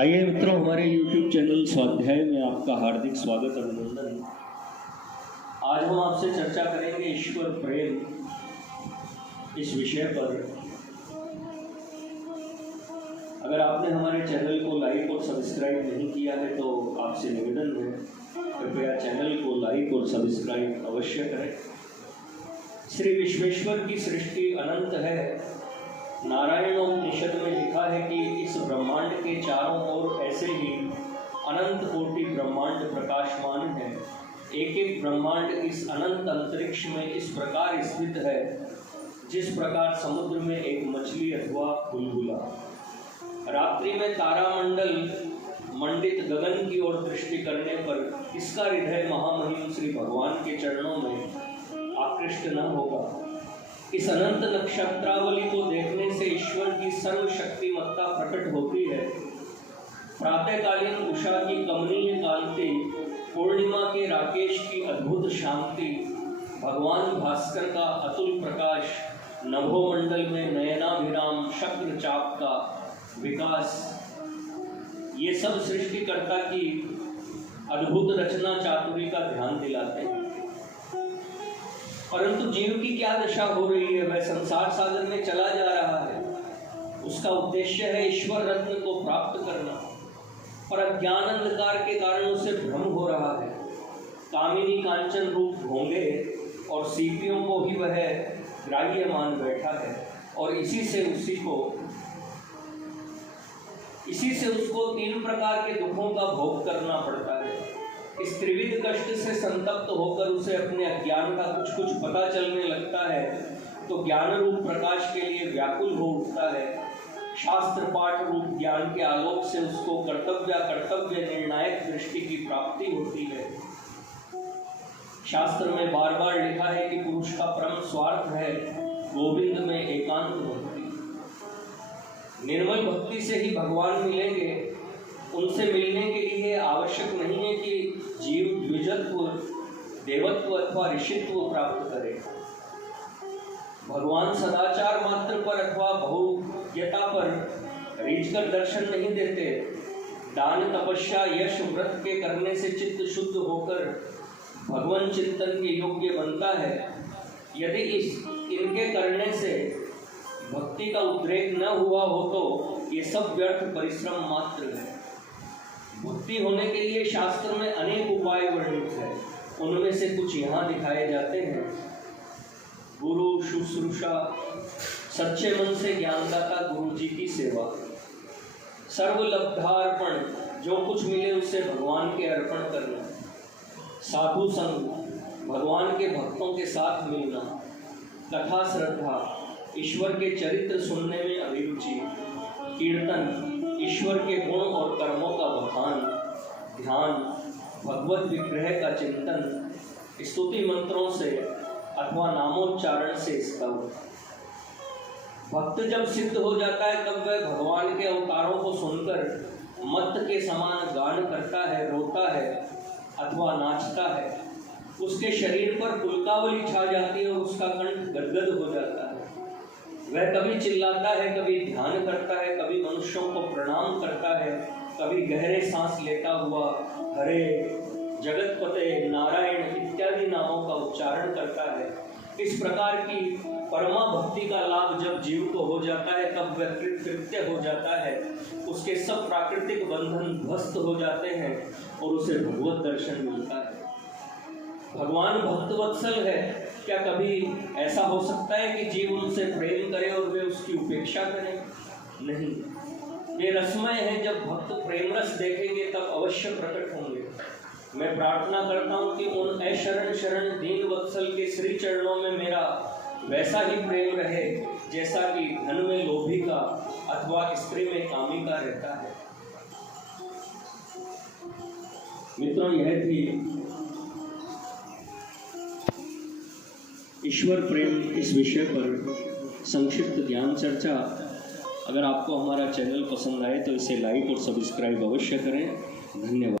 आइए मित्रों, हमारे YouTube चैनल स्वाध्याय में आपका हार्दिक स्वागत अभिनंदन। आज हम आपसे चर्चा करेंगे ईश्वर प्रेम इस विषय पर। अगर आपने हमारे चैनल को लाइक और सब्सक्राइब नहीं किया है तो आपसे निवेदन है, कृपया चैनल को लाइक और सब्सक्राइब अवश्य करें। श्री विश्वेश्वर की सृष्टि अनंत है। नारायणोपनिषद में लिखा है कि इस ब्रह्मांड के चारों ओर ऐसे ही अनंत कोटि ब्रह्मांड प्रकाशमान है। एक एक ब्रह्मांड इस अनंत अंतरिक्ष में इस प्रकार स्थित है जिस प्रकार समुद्र में एक मछली अथवा बुलबुला। रात्रि में तारामंडल मंडित गगन की ओर दृष्टि करने पर इसका हृदय महामहिम श्री भगवान के चरणों में आकृष्ट न होगा। इस अनंत नक्षत्रावली को देखने से ईश्वर की सर्वशक्तिमत्ता प्रकट होती है। प्रातःकालीन उषा की कमनीय कांति, पूर्णिमा के राकेश की अद्भुत शांति, भगवान भास्कर का अतुल प्रकाश, नभोमंडल में नयनाभिराम शक्र चाप का विकास, ये सब सृष्टिकर्ता की अद्भुत रचना चातुरी का ध्यान दिलाते हैं। परंतु जीव की क्या दशा हो रही है? वह संसार सागर में चला जा रहा है। उसका उद्देश्य है ईश्वर रत्न को प्राप्त करना, पर अज्ञान अंधकार के कारण उसे भ्रम हो रहा है। कामिनी कांचन रूप ढोंगे और सीपियों को ही वह ग्राह्य मान बैठा है और इसी से उसको तीन प्रकार के दुखों का भोग करना पड़ता है। इस त्रिविध कष्ट से संतप्त होकर उसे अपने अज्ञान का कुछ कुछ पता चलने लगता है तो ज्ञान रूप प्रकाश के लिए व्याकुल हो उठता है। शास्त्र पाठ रूप ज्ञान के आलोक से उसको कर्तव्य निर्णायक दृष्टि की प्राप्ति होती है। शास्त्र में बार बार लिखा है कि पुरुष का परम स्वार्थ है गोविंद में एकांत भक्ति। निर्मल भक्ति से ही भगवान मिलेंगे। उनसे मिलने के लिए आवश्यक नहीं है कि जीव द्विजत्व, देवत्व अथवा ऋषित्व प्राप्त करे। भगवान सदाचार मात्र पर अथवा बहुज्ञता पर रीझकर दर्शन नहीं देते। दान, तपस्या, यश, व्रत के करने से चित्त शुद्ध होकर भगवान चिंतन के योग्य बनता है। यदि इनके करने से भक्ति का उद्रेक न हुआ हो तो ये सब व्यर्थ परिश्रम मात्र है। भक्ति होने के लिए शास्त्र में अनेक उपाय वर्णित है। उनमें से कुछ यहाँ दिखाए जाते हैं। गुरु शुश्रूषा, सच्चे मन से ज्ञानदाता गुरु जी की सेवा, सर्वलब्धार्पण, जो कुछ मिले उसे भगवान के अर्पण करना, साधु संग, भगवान के भक्तों के साथ मिलना, कथा श्रद्धा, ईश्वर के चरित्र सुनने में अभिरुचि, कीर्तन, ईश्वर के गुण और कर्मों का बखान, ध्यान, भगवत विग्रह का चिंतन, स्तुति मंत्रों से अथवा नामोच्चारण से स्तव। भक्त जब सिद्ध हो जाता है तब वह भगवान के अवतारों को सुनकर मत्त के समान गान करता है, रोता है अथवा नाचता है। उसके शरीर पर पुलकावली छा जाती है और उसका कंठ गदगद हो जाता है। वह कभी चिल्लाता है, कभी ध्यान करता है, कभी मनुष्यों को प्रणाम करता है, कभी गहरे सांस लेता हुआ हरे, जगतपते, नारायण इत्यादि नामों का उच्चारण करता है। इस प्रकार की परमा भक्ति का लाभ जब जीव को हो जाता है तब वह कृत्य हो जाता है। उसके सब प्राकृतिक बंधन ध्वस्त हो जाते हैं और उसे भगवत दर्शन मिलता है। भगवान भक्तवत्सल है। क्या कभी ऐसा हो सकता है कि जीव उनसे प्रेम करे और वे उसकी उपेक्षा करें? नहीं, वे रसमय हैं। जब भक्त प्रेम रस देखेंगे तब अवश्य प्रकट होंगे। मैं प्रार्थना करता हूँ कि उन शरण दीन वत्सल के श्री चरणों में मेरा वैसा ही प्रेम रहे जैसा कि धन में लोभी का अथवा स्त्री में कामी का रहता है। मित्रों, यह थी ईश्वर प्रेम इस विषय पर संक्षिप्त ज्ञान चर्चा। अगर आपको हमारा चैनल पसंद आए तो इसे लाइक और सब्सक्राइब अवश्य करें। धन्यवाद।